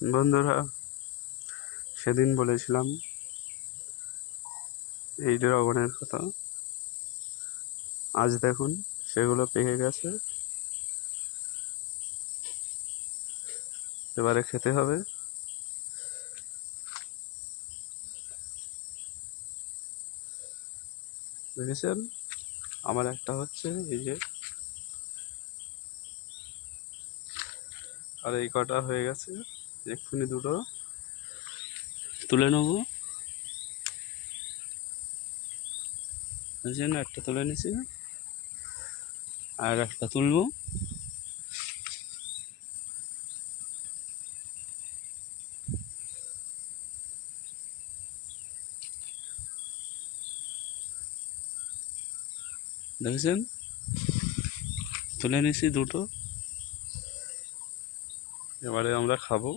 বন্ধুরা, সেদিন বলেছিলাম এই ড্রাগনের কথা। আজ দেখুন সেগুলো পেকে গেছে, এবারে খেতে হবে। দেখেছেন, আমার একটা হচ্ছে এই যে, আর এই কটা হয়ে গেছে। এক্ষুনি দুটো তুলে নেবো। বুঝছেন, একটা তুলে নিছি, আর একটা তুলবো। দেখেছেন, তুলে নিছি দুটো, এবারে আমরা খাবো।